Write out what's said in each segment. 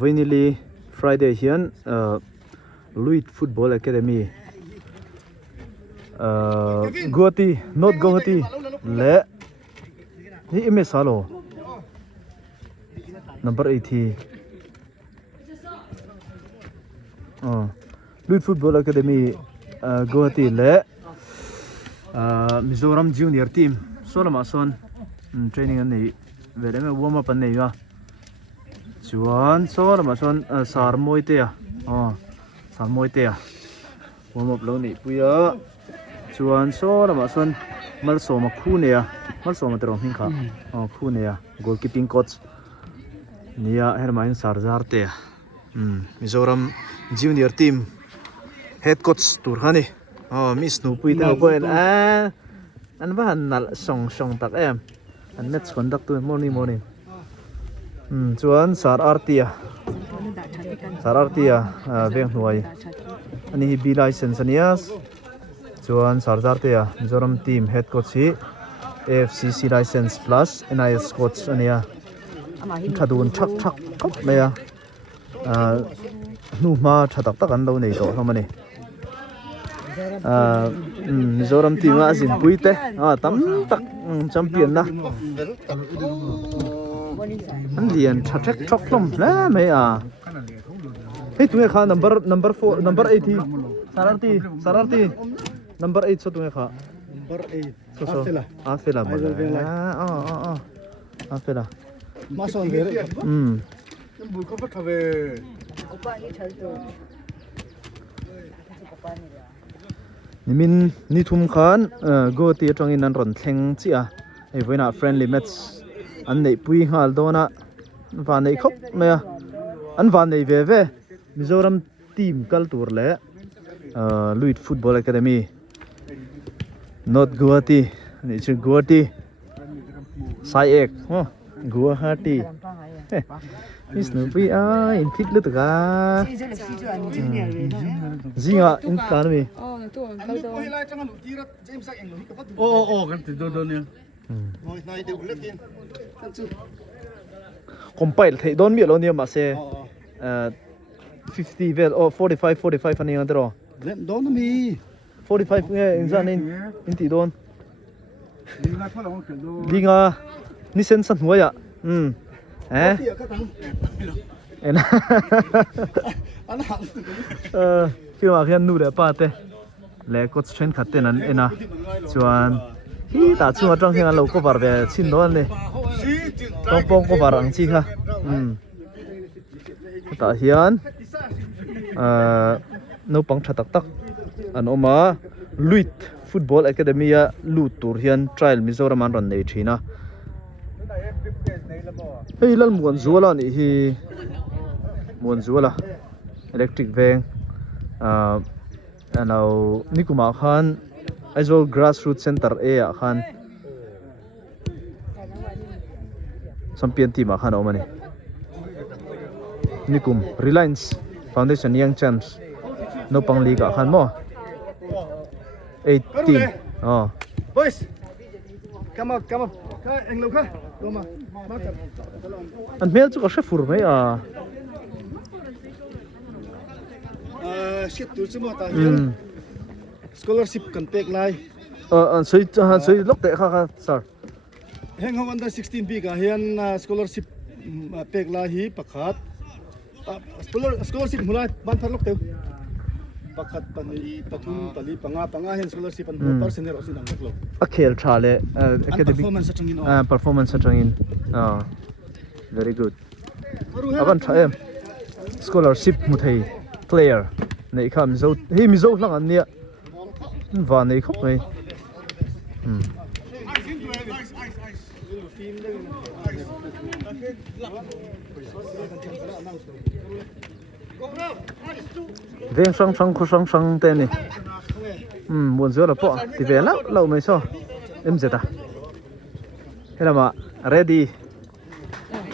Vinili Friday hian LUIT Football Academy Guwahati North Guwahati le hi ime salo number 80 LUIT Football Academy Guwahati le Mizoram Junior Team solama son training an nei veleme warm up an nei wa chuan solama son sar moite a sar moite a warm up lo nei puya chuan solama son mal soma khu ne a mal soma tero hing kha khu ne a goalkeeping coach nia hermain sarjar te Mizoram Junior Team head coach turhani miss nu pui ta poin an van nal song tak em an match conduct tu morning chuan sar artia veng hnuai ani hi B license anias chuan sarjar te Mizoram team head coach hi AFCC license plus NIS coach ania thadun thak kop meya nu ma thatak tak an lo nei to hlomani Mizoram team a sin puite tam tak champion na an lian thatek thok hlom la me hei tu kha number 4 number 80 sararti number 8 so tu kha number 8 afela afela mason vere bul ko khave opa ni chalto nimin ni thum khan go ti atangin an ron thleng chia ei voina friendly match an nei pui hal dona van nei khop me an van nei ve Mizoram team kaltur le LUIT Football Academy North Guwahati ni chu Guwahati sai ek Guwahati is no pui in fit lu ta zinga in kan mi kan ti do ne compile thei don mi lo ne ma se 50 vel 45 ani andro don mi 45 nge inzan in ti don linga ni sen san huaya khi mà khian nu để pa te le coach train khaten an ena chuan hi ta chunga tang hian lo ko var ve chin don ne pong ko var ang chi kha ta hian no pang thatak tak an oma LUIT Football Academy a lu tur hian trial Mizoram an ron nei thina hei lal muan zuala ni hi muan zuala electric veng anau nikuma khan Aizawl grassroots center a khan champion team khan omani nikum Reliance Foundation Young Champs no pang liga khan mo 18 boys come out ka englo ka Roma an mel chu ka shefur mai shit tu chu ma ta hian scholarship kan pek lai an sei lok te kha sir heng hong under 16 b ka hian scholarship pek lai hi pakhat scholarship mulai ban phar lok te pakhat pani pathum pali panga hian scholarship an percent ro sin ang lo a khel thale academic performance atangin very good avan thaem scholarship muthei player nei kham zo hi mizo hlang an nia va nei khop mai veng sang khu sang te ni buồn giữa là po thì về lâu mới so em dệt thế là mà ready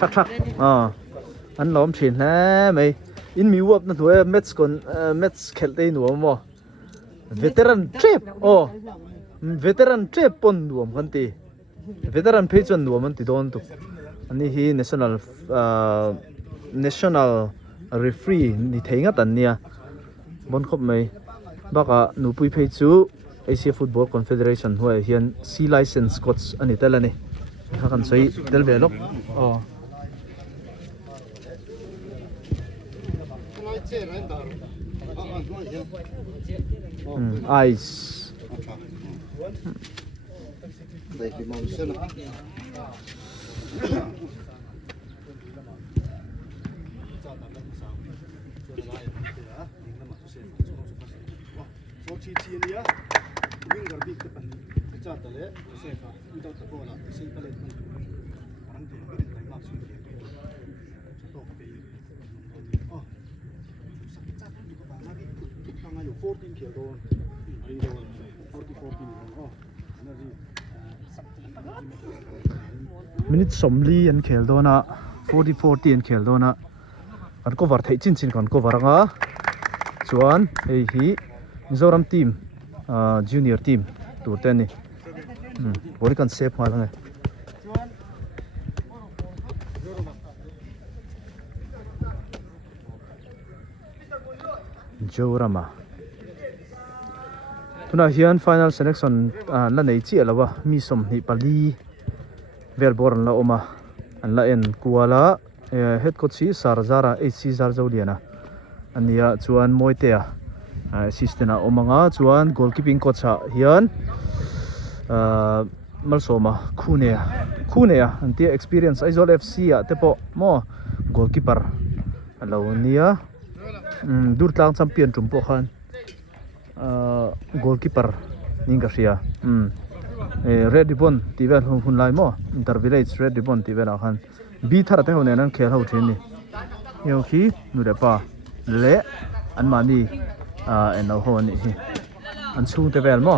chắc anh lom chìn nè mày in mi wop na thôi match khel te nu mo veteran trip veteran trip pon nuam kan ti veteran page nuam an ti don tu ani hi national national referee ni theinga tan nia bon khop mai baka nu pui phei chu Asia Football Confederation huai hian C license coach ani telani hakan sei tel velok ice minute somli an khel dona 40-40 an khel dona kan cover thei chin kan cover anga chuan hei hi Mizoram team junior team turten ni bori kan save ma lang Jorama tuna hian final selection la nei chi alawa mi som ni pali verbor la oma an la en kuala head coach Sarzara HC Zarzoliana ania chuan moitea assistant a omanga chuan goalkeeping coach hian malsoma khunea antia experience Aizol FC a tepo mo goalkeeper alonia durtlang champion tumpo khan goalkeeper ninga ria red ribbon tivel hun lai mo inter village red ribbon tivel khan b thara te honen an khel ho thin ni yo khi nu de pa le an mani en ho ni hi an chung te vel mo